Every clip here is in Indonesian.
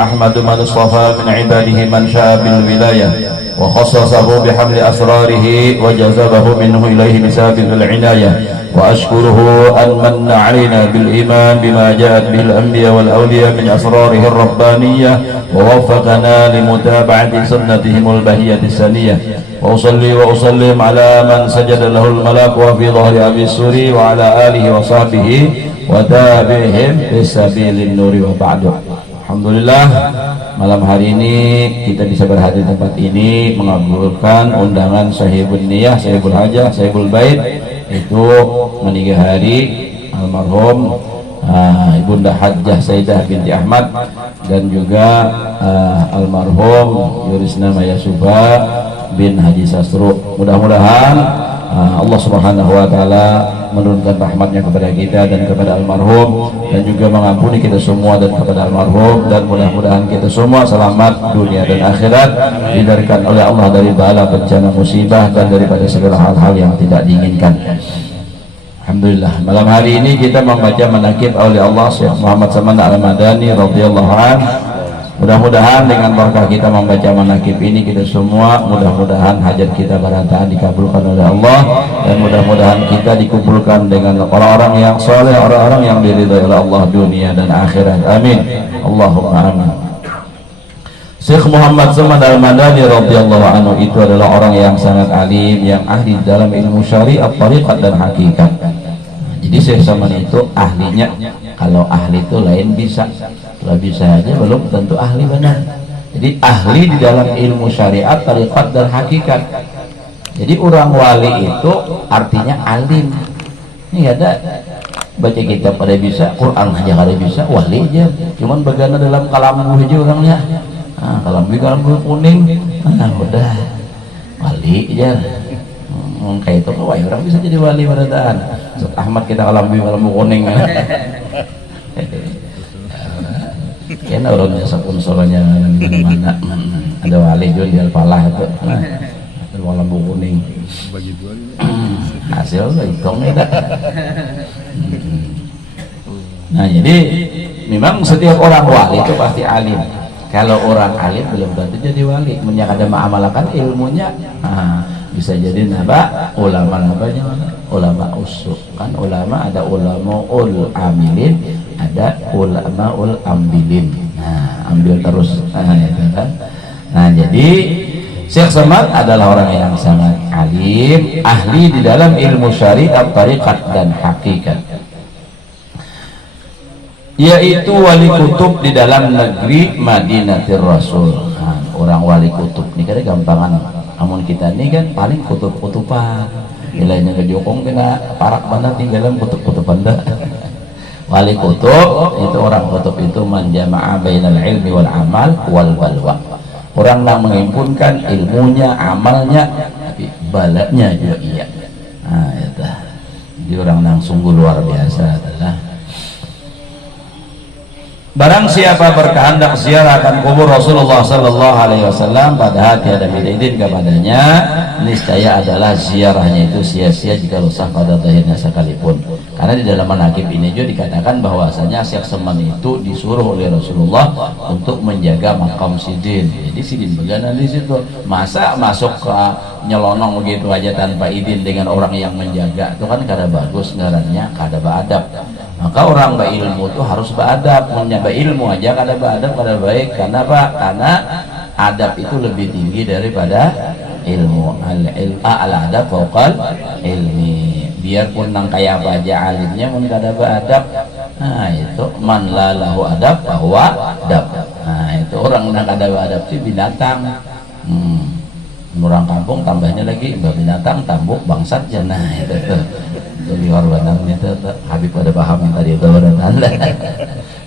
أحمد من اصطفى من عباده من شاء بالولاية وخصصه بحمل أسراره وجذبه منه إليه بسابق العناية وأشكره أن من علينا بالإيمان بما جاءت به الأنبياء والأولياء من أسراره الربانية ووفقنا لمتابعة سنتهم البهية السنية وأصلي وأسلم على من سجد له الملاك وفي ظهر أبي السوري وعلى آله وصحبه وتابعهم بسبيل النور وبعد. Alhamdulillah, malam hari ini kita bisa berhadir di tempat ini mengabulkan undangan sahibul niyah, sahibul hajah, sahibul bait, itu meninggal hari almarhum Ibunda Hajjah Sayyidah binti Ahmad dan juga almarhum Yurisna Maya Subha bin Haji Sastro. Mudah-mudahan Allah Subhanahu wa taala menurunkan rahmatnya kepada kita dan kepada almarhum, dan juga mengampuni kita semua dan kepada almarhum, dan mudah-mudahan kita semua selamat dunia dan akhirat, dihindarkan oleh Allah dari bala, bencana, musibah, dan daripada segala hal-hal yang tidak diinginkan. Alhamdulillah, malam hari ini kita membaca manaqib oleh Allah Syekh Muhammad Saman Al-Madani radhiyallahu anhu. Mudah-mudahan dengan berkah kita membaca manaqib ini, kita semua mudah-mudahan hajat kita barangkali dikabulkan oleh Allah, dan mudah-mudahan kita dikumpulkan dengan orang-orang yang soleh, orang-orang yang diridhai oleh Allah dunia dan akhirat. Amin. Allahumma amin. Syekh Muhammad Saman Al-Madani radhiyallahu anhu itu adalah orang yang sangat alim, yang ahli dalam ilmu syariat, tariqat, dan hakikat. Jadi Syekh Saman itu ahlinya, kalau ahli itu lain bisa, kalau bisa aja belum tentu ahli benar. Jadi ahli di dalam ilmu syariat, tariqat, dan hakikat. Jadi orang wali itu artinya alim. Ini ada baca kitab pada bisa, Quran aja kada bisa, wali aja. Cuman bagaimana dalam kalambuh aja orangnya. Kalambuh kuning, udah wali aja. Kayak itu kok orang bisa jadi wali pada Ustaz Ahmad kita kalambuh kuning. Kena orangnya sapun soranya mana. ada wali jual di Al-Falah itu ada lampu kuning bagi dua hasil hitung itu. Nah jadi memang setiap orang wali itu pasti alim. Kalau orang alim belum tentu jadi wali, menyakada mengamalkan ilmunya. Nah, bisa jadi naba ulama nabanya ulama usul kan, ulama ada ulama ul amilin, ada ulama ul ambilin. Nah ambil terus itu kan. Nah jadi Syekh Samad adalah orang yang sangat alim, ahli di dalam ilmu syariat, tariqat dan hakikat, yaitu wali kutub di dalam negeri Madinatul Rasul. Nah, orang wali kutub ini kan gampangan, namun kita ini kan paling kutub-kutuban nilainya ke Jokong kena parak banget tinggalan kutub-kutub banda. Wali kutub itu orang kutub itu manjama'a bainal ilmi wal amal wal balwa, orang yang menghimpunkan ilmunya, amalnya, tapi balanya juga iya. Nah itu jadi orang yang sungguh luar biasa adalah barang siapa berkehendak ziarah akan kubur Rasulullah sallallahu alaihi wasallam pada hati ada bid'idin kepadanya, niscaya adalah ziarahnya itu sia-sia jika rusak pada zahirnya sekalipun. Karena di dalam manaqib ini juga dikatakan bahwasanya Syekh Saman itu disuruh oleh Rasulullah untuk menjaga makam Sidin. Jadi Sidin beganan di situ, masa masuk ke nyelonong begitu aja tanpa izin dengan orang yang menjaga itu kan kada bagus, ngarannya kada beradab. Maka orang berilmu itu harus beradab, menyembah ilmu aja kada beradab kada baik. Karena apa? Karena adab itu lebih tinggi daripada ilmu. Al-adab fauqal ilmi. Biarpun nang kayak apa aja alimnya mun kada beradab, nah itu man la lahu adab bahwa adab. Nah itu orang nang kada beradab itu binatang. Orang kampung tambahnya lagi binatang tambuk bangsat jana itu tuh. Di horbanang itu Habib pada paham yang tadi itu orang tanda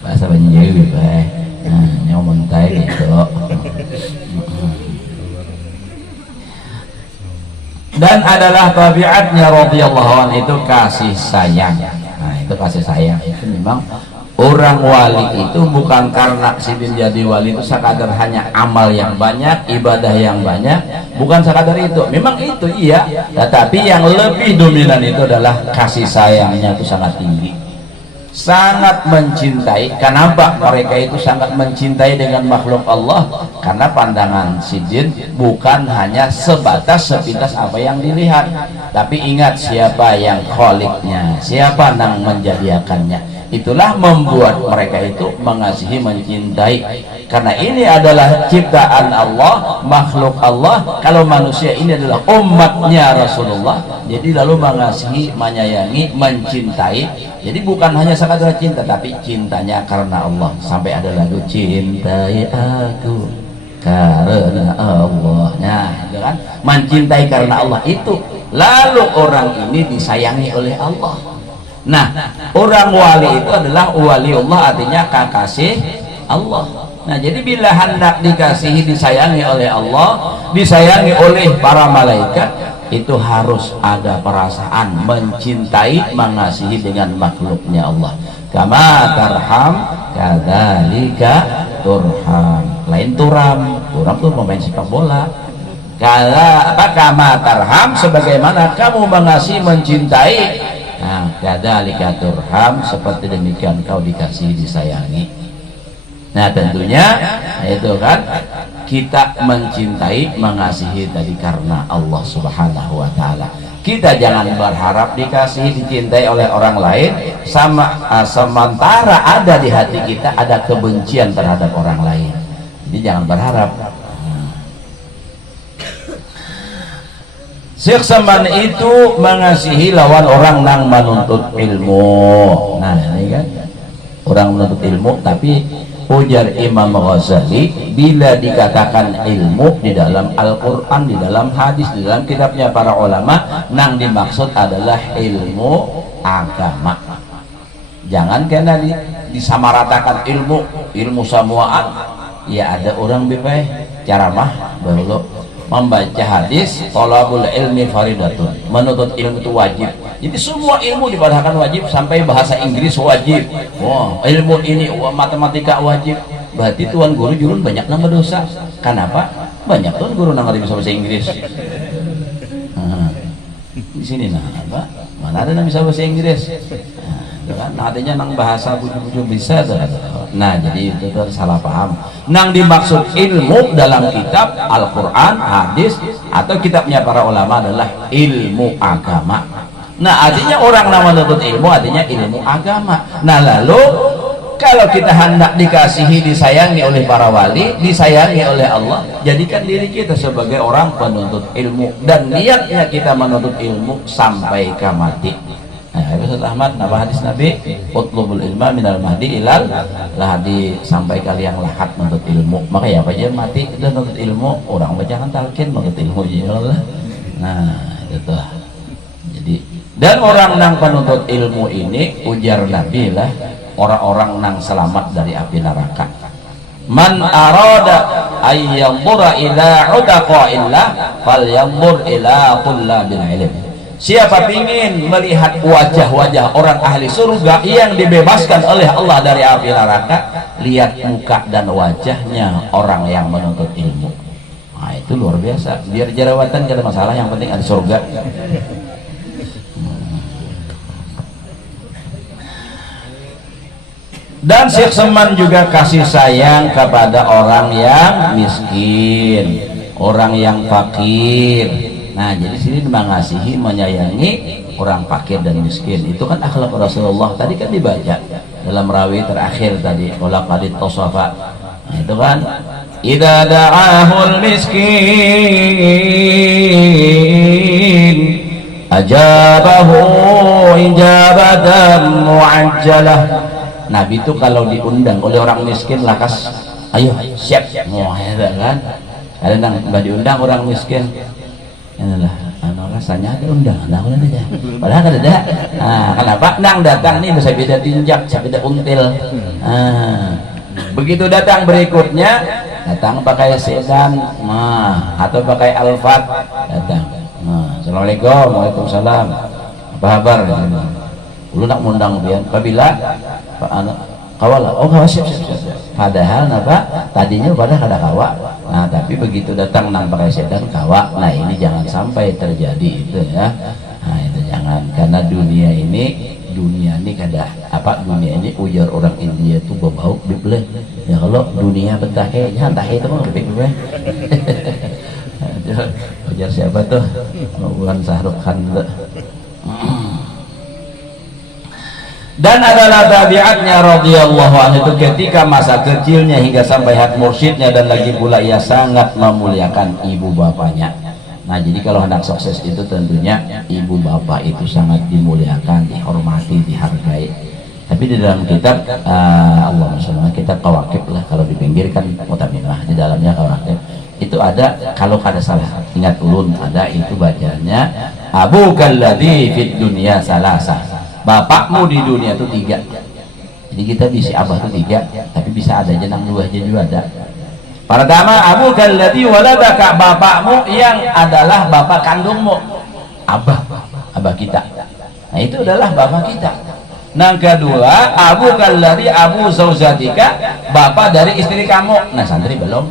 bahasa Banjawi nyaman tay gitu. Dan adalah tabiatnya radhiyallahu anhu itu kasih sayang. Nah itu kasih sayang itu memang orang wali itu bukan karena sidin jadi wali itu sekadar hanya amal yang banyak, ibadah yang banyak, bukan sekadar itu. Memang itu iya, tetapi yang lebih dominan itu adalah kasih sayangnya itu sangat tinggi, sangat mencintai. Kenapa mereka itu sangat mencintai dengan makhluk Allah? Karena pandangan sidin bukan hanya sebatas sepintas apa yang dilihat, tapi ingat siapa yang kholiknya, siapa yang menjadikannya. Itulah membuat mereka itu mengasihi, mencintai. Karena ini adalah ciptaan Allah, makhluk Allah. Kalau manusia ini adalah umatnya Rasulullah, jadi lalu mengasihi, menyayangi, mencintai. Jadi bukan hanya sekadar cinta, tapi cintanya karena Allah. Sampai ada lagu cintai aku karena Allah. Nah, itu kan mencintai karena Allah itu. Lalu orang ini disayangi oleh Allah. Nah, orang wali itu adalah waliullah, artinya kekasih Allah. Nah, jadi bila hendak dikasihi, disayangi oleh Allah, disayangi oleh para malaikat, itu harus ada perasaan mencintai, mengasihi dengan makhluknya Allah. Kama tarham kadzalika turham. Lain turam, turam tuh pemain sepak bola. Kama tarham, sebagaimana kamu mengasihi, mencintai, nah kadzalika turham, seperti demikian kau dikasihi, disayangi. Nah tentunya itu kan kita mencintai, mengasihi tadi karena Allah subhanahu wa ta'ala. Kita jangan berharap dikasihi, dicintai oleh orang lain sementara ada di hati kita ada kebencian terhadap orang lain. Jadi jangan berharap. Syekh Saman itu mengasihi lawan orang yang menuntut ilmu. Nah ini kan orang menuntut ilmu, tapi ujar Imam Ghazali, bila dikatakan ilmu di dalam Al-Quran, di dalam hadis, di dalam kitabnya para ulama, yang dimaksud adalah ilmu agama. Jangan kena disamaratakan ilmu semuaan. Ya ada orang bebas ceramah baru membaca hadis, thalabul ilmi faridatun, menuntut ilmu itu wajib. Jadi semua ilmu dipadahkan wajib, sampai bahasa Inggris wajib. Wah, ilmu ini matematika wajib. berarti tuan guru jurun banyak nama dosa. Kenapa? Banyak tuan guru nang bisa bahasa Inggris. Di sini nah apa? Mana ada yang bisa bahasa Inggris? Kan adanya nang bahasa buju-buju bisa tuh. Nah jadi itu tuh salah paham. Nang dimaksud ilmu dalam kitab Al-Quran, hadis atau kitabnya para ulama adalah ilmu agama. Nah artinya orang nama menuntut ilmu artinya ilmu agama. Nah lalu kalau kita hendak dikasihi, disayangi oleh para wali, disayangi oleh Allah, jadikan diri kita sebagai orang penuntut ilmu dan niatnya kita menuntut ilmu sampai ke mati. Nah, Ustaz Ahmad, napa hadis Nabi? Utlubul ilma minal mahdi ilal lahadi, sampai kalian lahat menuntut ilmu. Maka ya apa aja mati kita menuntut ilmu, orang bacakan talqin menuntut ilmu ya Allah. Nah, itu. Jadi dan orang nang penuntut ilmu ini ujar Nabi lah orang-orang nang selamat dari api neraka. Man arada ayyadhura ila udaqaillah falyanzur ila tullabil ilm. Siapa ingin melihat wajah-wajah orang ahli surga yang dibebaskan oleh Allah dari api neraka, lihat muka dan wajahnya orang yang menuntut ilmu. Nah itu luar biasa. Biar jerawatan gak ada masalah, yang penting ada surga. Dan Syekh Seman juga kasih sayang kepada orang yang miskin, orang yang fakir. Nah jadi sini mengasihi, menyayangi orang fakir dan miskin. Itu kan akhlak Rasulullah. Tadi kan dibaca dalam rawi terakhir tadi, wala qadit tosafa. Nah, itu kan idza da'ahul miskin ajabahu ijabatan mu'ajjalah. Nabi itu kalau diundang oleh orang miskin lakas, ayo siap mau kan. Ada nang diundang orang miskin, inilah rasanya ada undang, nah aja. Padahal kan ada. Nah, kenapa? Nang datang nih bisa beda tinjak, bisa beda until. Begitu datang berikutnya, datang pakai sedan, atau pakai Alphard, datang. Assalamualaikum, waalaikumsalam. Apa kabar? Lu nak mengundang dia, apabila kawala, oh kawa siap. Padahal napa tadinya pada kada kawa. Nah tapi begitu datang nang pakai sedan kawa. Nah ini jangan sampai terjadi itu ya. Nah itu jangan, karena dunia ini kada apa, dunia ini ujar orang India tuh bau bibeleh. Ya kalau dunia betahe, jangan tahe itu mah bibeleh. Ujar siapa tuh? Bukan Sahrul Khan tuh. Dan adalah tabiatnya radhiyallahu anhu itu ketika masa kecilnya hingga sampai hak mursyidnya, dan lagi pula ia sangat memuliakan ibu bapaknya. Nah jadi kalau hendak sukses itu tentunya ibu bapak itu sangat dimuliakan, dihormati, dihargai. Tapi di dalam kitab Allahumma sholli, kitab Kawakib lah, kalau dipinggirkan mutamimah, di dalamnya Kawakib itu ada, kalau kada salah ingat ulun ada itu bacanya Abu kalladhi fid dunya salasah, bapakmu di dunia itu 3. Jadi kita bisa abah itu 3, tapi bisa ada jenang 2 aja juga ada. Pertama Abu kalladhi waladaka, bapakmu yang adalah bapak kandungmu, abah kita. Nah itu adalah bapak kita. Yang kedua Abu kalladhi abu zaujatika, bapak dari istri kamu. Nah santri belum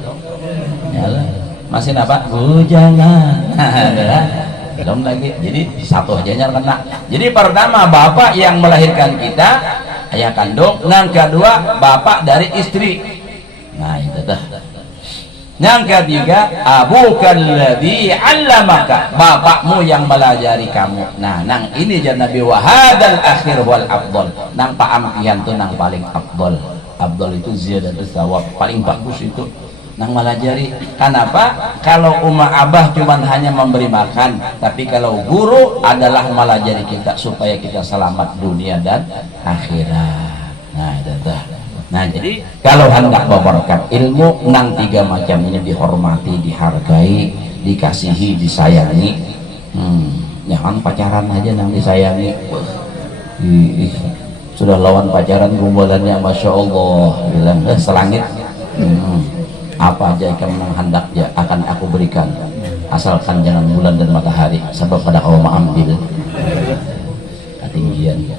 yalah, masih apa? Jangan belum lagi. Jadi satu aja yang kena. Jadi pertama bapak yang melahirkan kita, ayah kandung. Yang kedua bapak dari istri. Nah itu dah. Yang ketiga abuka alladzi 'allamaka, bapakmu yang melajari kamu. Nah nang ini jan Nabi wahadal akhir wal afdal, nang paampian tuh nang paling afdal. Afdal itu ziyadatus thawab, paling bagus itu nang melajari. Kenapa? Kalau umma abah cuman hanya memberi makan, tapi kalau guru adalah melajari kita supaya kita selamat dunia dan akhirat. Nah itu dah. Nah jadi kalau hendak berkat ilmu, nang 3 macam ini dihormati, dihargai, dikasihi, disayangi. Jangan pacaran aja nang disayangi. Sudah lawan pacaran gumbalannya masya Allah, bilang selangit. Apa aja yang menghendak ya akan aku berikan, asalkan jangan bulan dan matahari, sebab pada kau mau ambil ketinggian.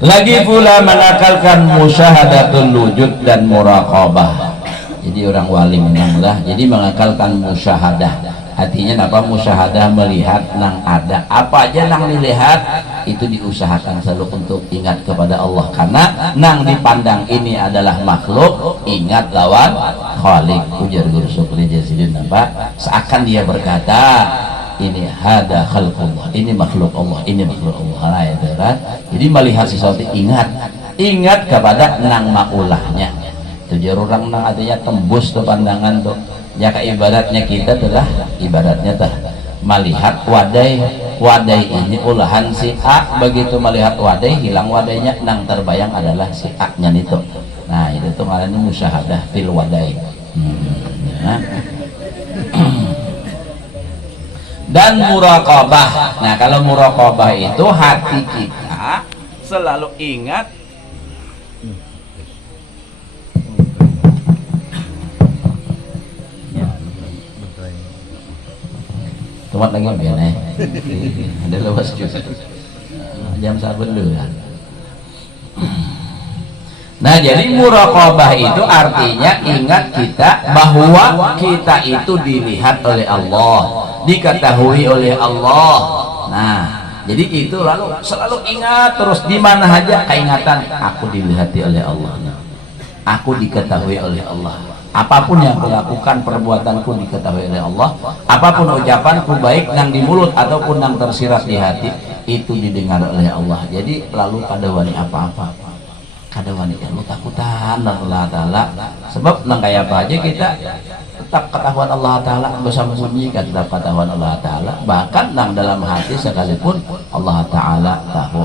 Lagi pula menakalkan musyahadatul wujud dan muraqabah. Jadi orang wali menanglah, jadi mengakalkan musyahadah. Artinya apa? Musyahadah, melihat nang ada apa aja nang dilihat itu diusahakan selalu untuk ingat kepada Allah, karena nang dipandang ini adalah makhluk, ingat lawan Khalik. Ujar Guru Sukli Jazilin apa? Seakan dia berkata ini hada khalqullah, ini makhluk Allah, ini makhluk Allah. Nah, itu kan. Jadi melihat sesuatu ingat kepada nang maulahnya. Tujuh orang nang artinya tembus tuh pandangan tuh. Ya kayak ibaratnya kita telah ibaratnya tah melihat wadai ini ulahan si A, begitu melihat wadai hilang wadainya, nang terbayang adalah si A nya itu. Nah itu tuh ngaranna musyahadah fil wadai. Nah. Dan muraqabah. Nah kalau muraqabah itu hati kita selalu ingat tumat lagi biar nih ada lepas juga jam sabun dulu kan. Nah jadi muraqabah itu artinya ingat kita bahwa kita itu dilihat oleh Allah, diketahui oleh Allah. Nah jadi itu lalu selalu ingat terus di mana aja keingatan aku dilihat oleh Allah, aku diketahui oleh Allah. Apapun yang kulakukan, perbuatanku diketahui oleh Allah. Apapun ucapanku, baik yang di mulut ataupun yang tersirat di hati, itu didengar oleh Allah. Jadi lalu kada wani apa-apa, kada wani lu takutan Allah Ta'ala. Sebab nang kayak apa aja kita tetap ketahuan Allah Ta'ala, bersama sembunyikan tetap ketahuan Allah Ta'ala. Bahkan nang dalam hati sekalipun Allah Ta'ala tahu.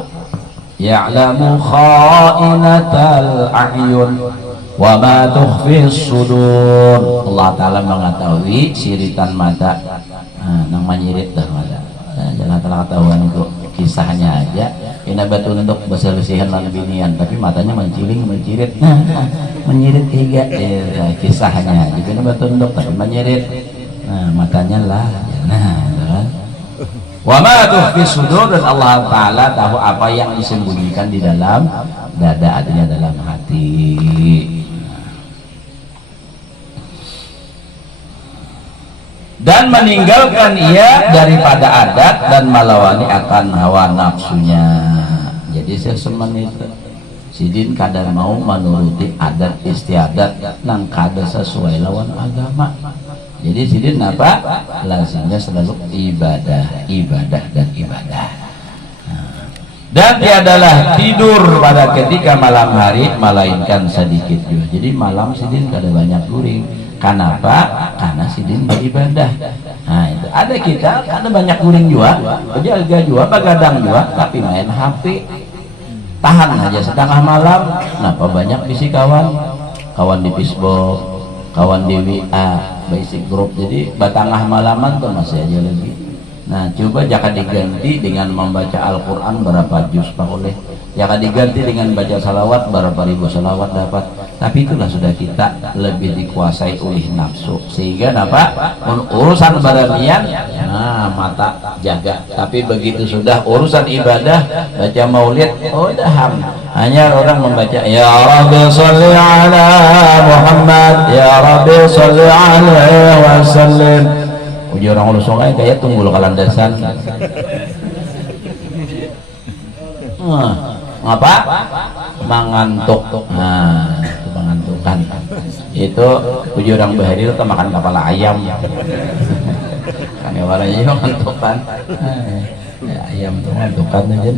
Ya'lamu kha'inatal a'yun wa ma tukhfi sudur. Allah Ta'ala mengetahui siritan mata. Nang menyirit dah mata. Jangan telah ketahuan itu kisahnya aja. Ina batu untuk bersih-bersihan lan binian, tapi matanya menciling, mencirit. Menyirit tiga kisahnya. Jadi ina batu untuk tapi menyirit. Nah, matanya lah. Nah, kan? Wa ma tukhfi sudur, dan Allah Ta'ala tahu apa yang disembunyikan di dalam dada, artinya dalam hati. Dan meninggalkan ia daripada adat dan melawani akan hawa nafsunya. Jadi sesemen itu sidin kadang mau menuruti adat istiadat nang kada sesuai lawan agama. Jadi sidin apa? Lazimnya selalu ibadah, ibadah dan ibadah. Dan tiadalah tidur pada ketika malam hari melainkan sedikit juga. Jadi malam sidin kada banyak guring. Kenapa? Karena sidin beribadah. Nah itu ada kita karena banyak guring juga, jaga juga, begadang juga, tapi main HP. Tahan aja setengah malam. Kenapa banyak bisi kawan di Facebook, kawan di WA, basic group. Jadi batangah malaman tuh masih aja lagi. Nah coba jangan diganti dengan membaca Al-Quran berapa juz pak oleh, jangan diganti dengan baca salawat berapa ribu salawat dapat. Tapi itulah sudah kita lebih dikuasai oleh nafsu, sehingga apa urusan baramian nah mata jaga, tapi begitu sudah urusan ibadah baca maulid udah hanya orang membaca ya Rabbi sholli ala Muhammad, ya Rabbi sholli alaihi wasallam. Uji orang ulusong aja kayak tunggul kalandasan. Ngapa? Mengantuk. Nah, itu mengantukan. Itu uji orang bahari itu makan kepala ayam. Kan warnanya juga mengantukan. Ya, ayam itu mengantukan aja.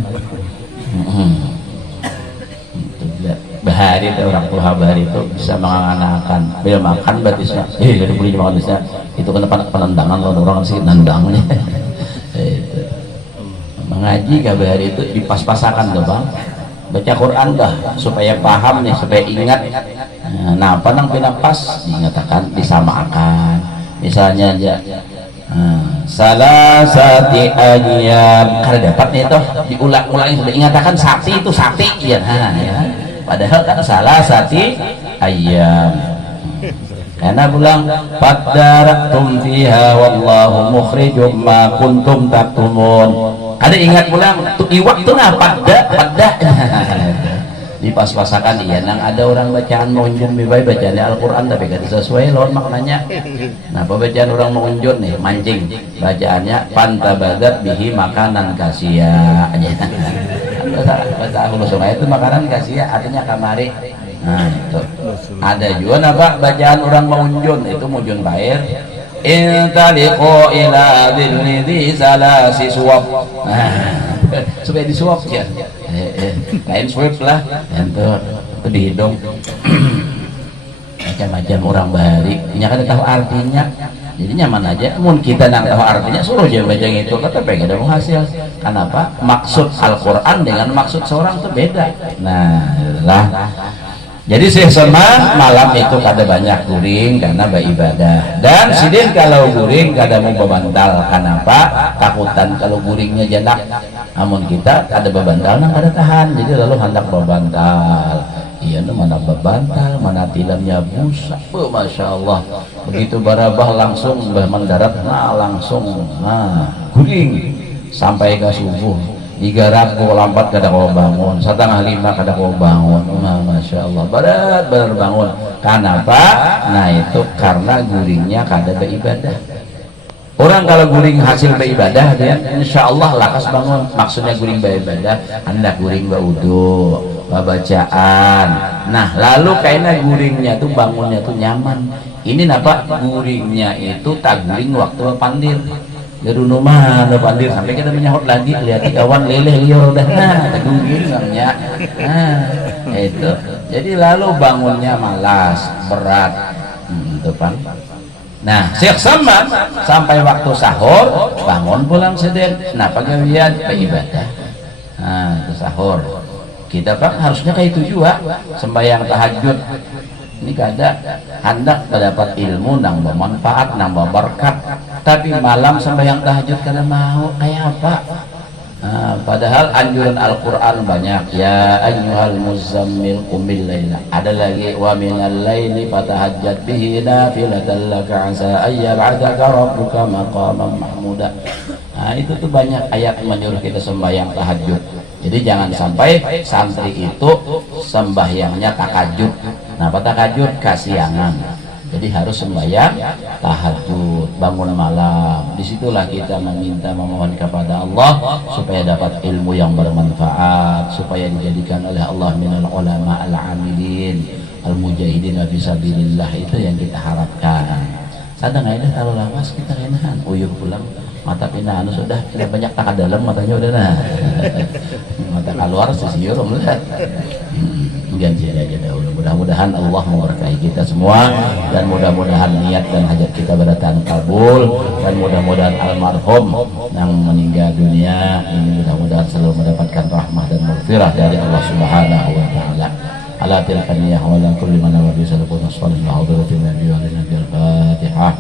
Bahari itu orang tua bahari itu bisa menganakan bila makan batisnya. Jadi boleh dimakan batisnya. Itu kan penendangan kalau orang sih nendangnya. Itu. Mengaji kabari itu dipas-pasakan tuh bang. Baca Quran dah supaya paham nih, supaya ingat. Nah apa nang pinapas dinyatakan disamakan. Misalnya aja salasati ayyam karena dapat nih toh diulang-ulangi sudah ingatakan sati itu sati ya. Ya. Padahal kan salasati ayyam. Karena bilang fadaratum fiha wallahu mukhrijum ma kuntum taktumun. Ada ingat pulang tuh iwak tuh nah pada dipas-pasakan iya nang ada orang bacaan mengunjun bibay bacaan Al-Quran tapi gak sesuai lawan maknanya. Nah pembacaan orang mengunjun nih mancing bacaannya pantabadat bihi makanan kasia bahasa Hulu Sungai itu makanan kasia artinya kamari. Nah itu ada juga apa bacaan orang mengunjun itu mujun bair intaliqo ila dhilli dhi salasi suwab. Supaya disuap ya lain swab lah itu di hidung macam-macam orang bahari nya kan tahu artinya jadi nyaman aja mun kita nang tahu artinya suruh aja baca itu kata pengen ada hasil. Kenapa maksud Al-Quran dengan maksud seorang itu beda. Nah lah jadi Syekh Salman malam itu kada banyak guring karena beribadah dan sidin kalau guring kada mau bebantal. Kenapa? Takutan kalau guringnya janak. Namun kita kada bebantal nang kada tahan jadi lalu hendak bebantal. Iya nu mana bebantal mana tilamnya busa. Oh, Masya Allah begitu barabah langsung mendarat langsung guring sampai ke subuh. 3 ragu lampat kada kau bangun 4:30 kada kau bangun. Masya Allah berat bangun. Kenapa? Nah itu karena guringnya kada beribadah. Orang kalau guring hasil beribadah dia insya Allah lakas bangun. Maksudnya guring beribadah hendak guring baudu bacaan. Nah lalu kayaknya guringnya tuh bangunnya tuh nyaman. Ini napa guringnya itu tak guring waktu pandir gerunu mana pandir sampai kita menyahut lagi lihat kawan leleh liur udah tegungin namanya. Itu jadi lalu bangunnya malas berat depan. Nah Syekh Salman sampai waktu sahur bangun pulang sedih. Nah pagawian beribadah. Nah itu sahur kita pak harusnya kayak itu juga sembahyang tahajud ini kada hendak mendapat ilmu nang bermanfaat nang berberkat tapi malam sembahyang tahajud kada mau kayak apa. Padahal anjuran Al-Quran banyak ya ayyuhal muzammil qumil laila ada lagi wa minal laili fatahajjat bihi nafilatan laka asa ayyab'athaka rabbuka maqaman mahmuda. Itu tuh banyak ayat menyuruh kita sembahyang tahajud. Jadi jangan sampai santri itu sembahyangnya takajud. Nah takajud kasiangan. Jadi harus sembahyang tahajud bangun malam. Disitulah kita meminta memohon kepada Allah supaya dapat ilmu yang bermanfaat, supaya dijadikan oleh Allah minal ulama al-amilin al-mujahidin fisabilillah. Itu yang kita harapkan. Sadang aja kalau lawas kita enakan uyuh pulang mata pindah sudah tidak banyak tak dalam matanya udah mata keluar sesiur melihat ganti aja dahulu. Mudah-mudahan Allah memberkahi kita semua dan mudah-mudahan niat dan hajat kita berdatang kabul dan mudah-mudahan almarhum yang meninggal dunia ini mudah-mudahan selalu mendapatkan rahmah dan maghfirah dari Allah Subhanahu wa taala. Ala tilkaniyah wa la kulli man wa bi sallallahu alaihi wa sallam. Al-Fatihah.